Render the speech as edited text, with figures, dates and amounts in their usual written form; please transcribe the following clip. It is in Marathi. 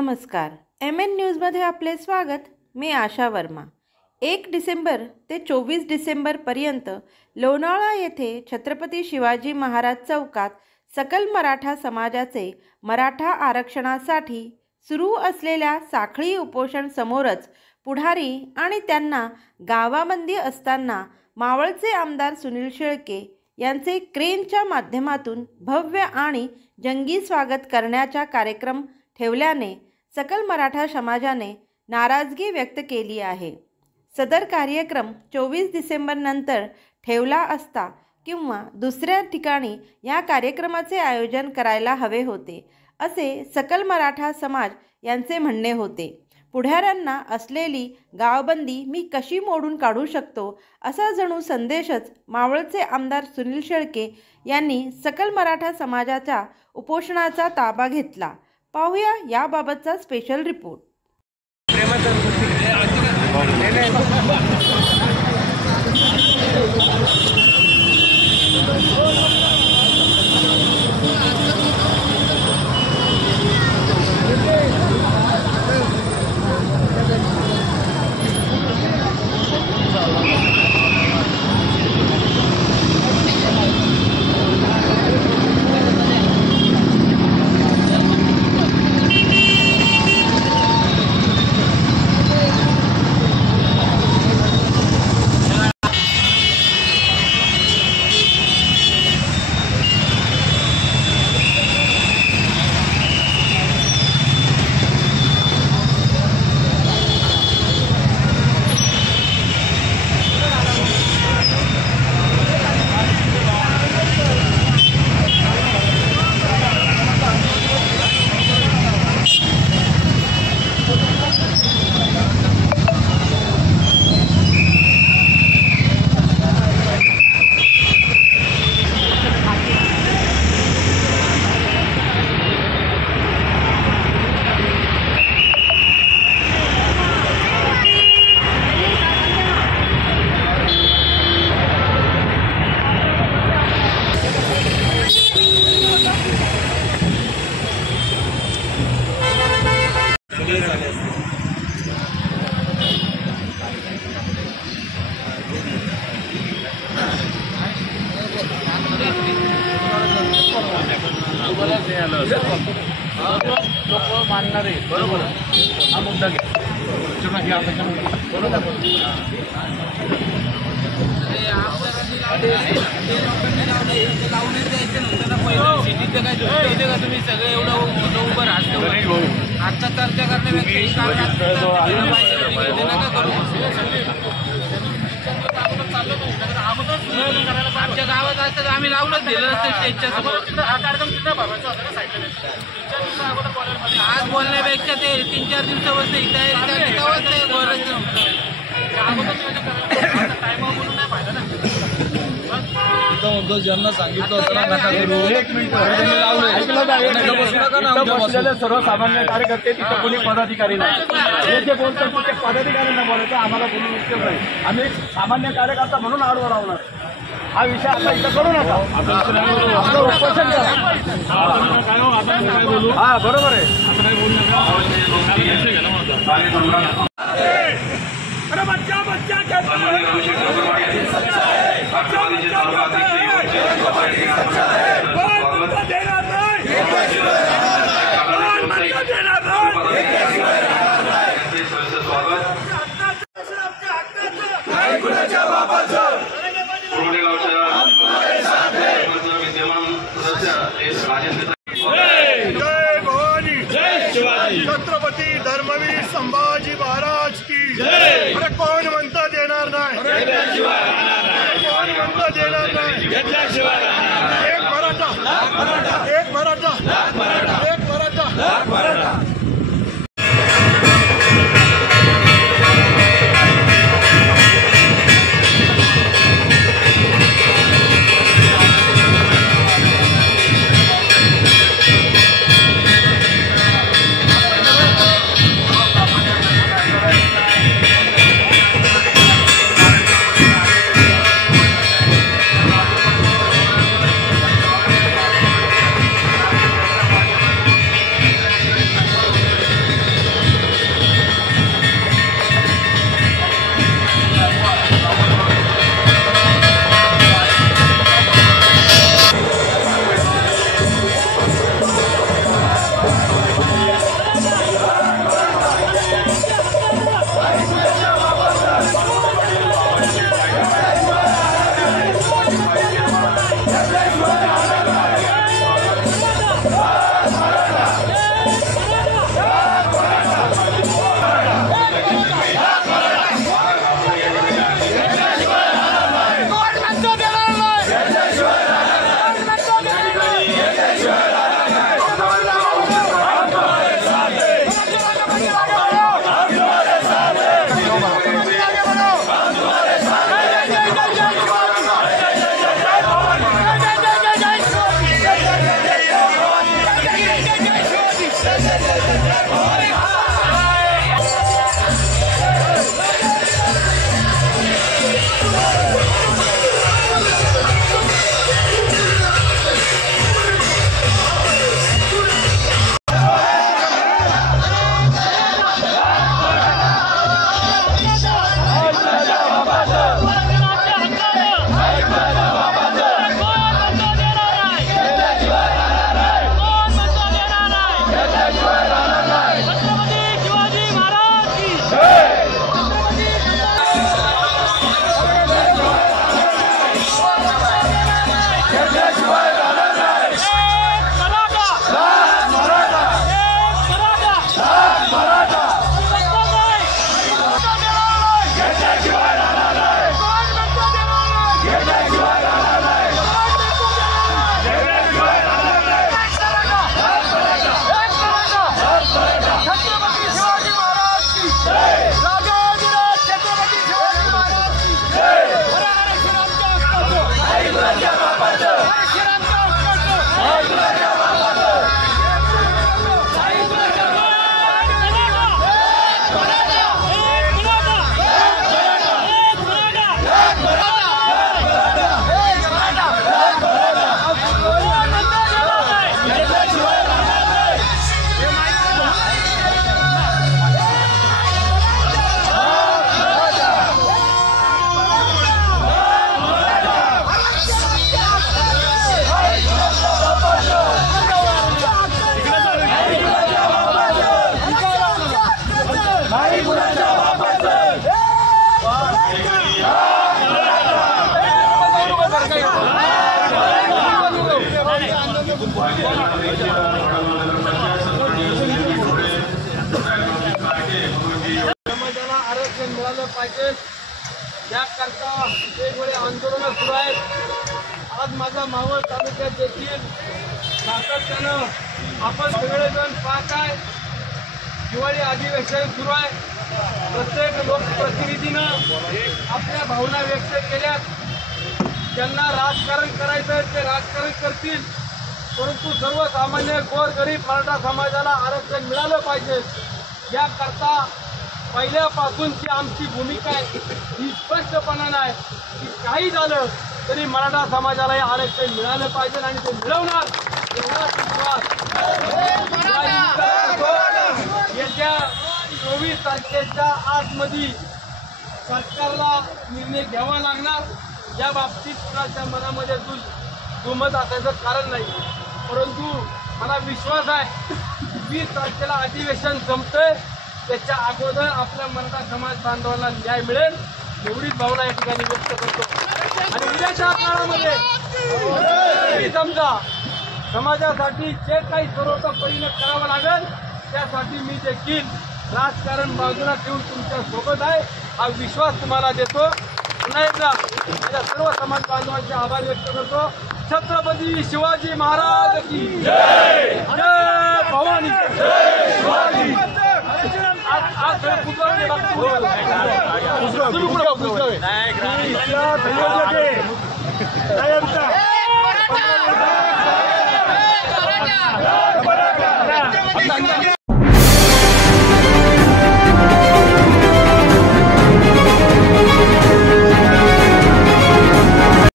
नमस्कार. MN न्यूजमध्ये आपले स्वागत. मी आशा वर्मा. 1 डिसेंबर ते 24 डिसेंबरपर्यंत लोणावळा येथे छत्रपती शिवाजी महाराज चौकात सकल मराठा समाजाचे मराठा आरक्षणासाठी सुरू असलेल्या साखळी उपोषण समोरच पुढारी आणि त्यांना गावाबंदी असताना मावळचे आमदार सुनील शेळके यांचे क्रेनच्या माध्यमातून भव्य आणि जंगी स्वागत करण्याचा कार्यक्रम ठेवल्याने सकल मराठा समाजाने नाराजगी व्यक्त केली आहे. सदर कार्यक्रम 24 डिसेंबरनंतर ठेवला असता किंवा दुसऱ्या ठिकाणी या कार्यक्रमाचे आयोजन करायला हवे होते, असे सकल मराठा समाज यांचे म्हणणे होते. पुढाऱ्यांना असलेली गावबंदी मी कशी मोडून काढू शकतो असा जणू संदेशच मावळचे आमदार सुनील शेळके यांनी सकल मराठा समाजाच्या उपोषणाचा ताबा घेतला. पाहूया याबाबतचा स्पेशल रिपोर्ट. मानणारे बरोबर हा मुद्दा घ्या. सिटीचं काय इथे का तुम्ही सगळे एवढं उभं राहतो आता चर्चा करण्यापेक्षा आमच्या गावात असतं आम्ही लावलंच दिलं असतं स्टेजच्या समोर. हा कार्यक्रम तिथं भरवायचा होता साईडला. आज बोलण्यापेक्षा ते 3-4 दिवसापासून इथे टायमावर बोलून नाही पाहिलं ना. ज्यांना सांगितलं होतं ना नका करू, सर्वसामान्य कार्यकर्ते तिथे कोणी पदाधिकारी नाही. हे जे बोलतात ते पदाधिकाऱ्यांना बोलायचं, आम्हाला कोणी उपयोग नाही. आम्ही सामान्य कार्यकर्ता म्हणून आडवा लावणार. हा विषय आता इथं करू नका. आपलं उपोषण करा. हा बरोबर आहे. अरे बच्चा बच्चा छत्रपती धर्मवीर संभाजी महाराज की जय. अरे कोण म्हणता देणार नाही, कोण म्हणता देणार नाही. एक मराठा, एक मराठा, एक मराठा. पाहिजे, याकरता वेगवेगळे आंदोलनं सुरू आहेत। आज माझा मावळ तालुक्यात देखील सातत्यानं आपण सगळेजण पाहत आहे, दिवाळी अधिवेशन सुरू आहे। प्रत्येक लोकप्रतिनिधीनं आपल्या भावना व्यक्त केल्यात। ज्यांना राजकारण करायचं आहे ते राजकारण करतील, परंतु सर्वसामान्य गोरगरीब मराठा समाजाला आरक्षण मिळालं पाहिजे, याकरता पहिल्यापासूनची आमची भूमिका आहे ही स्पष्टपणानं आहे की काही झालं तरी मराठा समाजाला हे आरक्षण मिळालं पाहिजे आणि ते मिळवणार एवढा विश्वास येत्या 24 तारखेच्या आतमध्ये सरकारला निर्णय घ्यावा लागणार। या बाबतीत कुणाच्या मनामध्ये दुमत असायचं कारण नाही, परंतु मला विश्वास आहे 20 तारखेला अधिवेशन संपतंय, त्याच्या अगोदर आपल्या मराठा समाज बांधवांना न्याय मिळेल एवढीच भावना या ठिकाणी व्यक्त करतो। आणि उद्याच्या काळामध्ये समजा समाजासाठी जे काही सर्वतोपरीने करावं लागेल त्यासाठी मी देखील राजकारण बाजूला ठेवून तुमच्या सोबत आहे हा विश्वास तुम्हाला देतो। पुन्हा एकदा माझ्या सर्व समाज बांधवांचे आभार व्यक्त करतो। छत्रपती शिवाजी महाराज की जय, जय भवानी, जय शिवाजी। आज पुढे